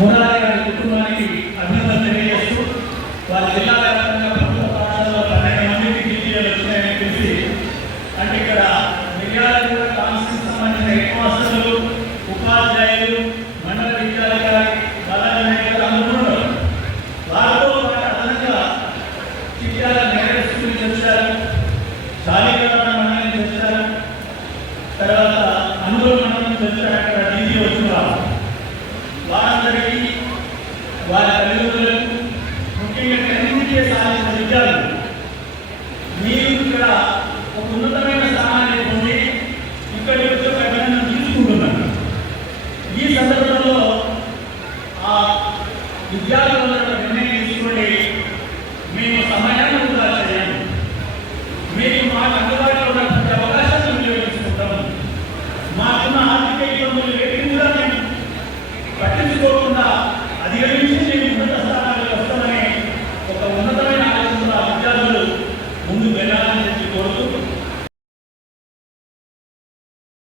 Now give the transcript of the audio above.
మురారి గారి కుటుంబానికి అభినందనలు తెలియజేస్తూ వారి జిల్లా వ్యాప్తంగా ప్రభుత్వ పాఠశాలలో 12 మందికి టీచర్లు వచ్చినాయని తెలిసి అంటే ఇక్కడ మిర్యాలగూడ కాన్స్టిట్యూన్సీకి సంబంధించిన హెడ్ మాస్టర్లు, ఉపాధ్యాయులు, మండల విద్యాధికారి, బలాల నాయకులు అందరూ ఉన్నారు. వారితో పాటు అదనంగా చిట్యాల నెహ్రూ స్కూల్ నుంచి వచ్చారు, శాలిగ్రామ మండలం నుంచి వచ్చారు, తర్వాత అందరూ మండలం నుంచి వచ్చారు. అక్కడ డీజీ వచ్చినారు. వారందరికీ వారి తల్లిదండ్రులకు ముఖ్యంగా కమ్యూనిటీ సాధించిన విద్యార్థులు మీరు ఇక్కడ ఒక ఉన్నతమైన స్థానాన్ని పొంది ఇక్కడి వచ్చి ఒక అభినందన తీసుకుంటున్నారు. ఈ సందర్భంలో ఆ విద్యార్థులందరూ నిర్ణయం తీసుకుని మేము సమయాన్ని వృధా చేయాలి, మీకు మాకు అందుబాటులో ఉన్న ప్రతి అవకాశాన్ని వినియోగించుకుంటాము, మాకున్న ఆర్థిక ఇబ్బందులు ఏవి కూడా మేము పట్టించుకోకుండా అధిగమించి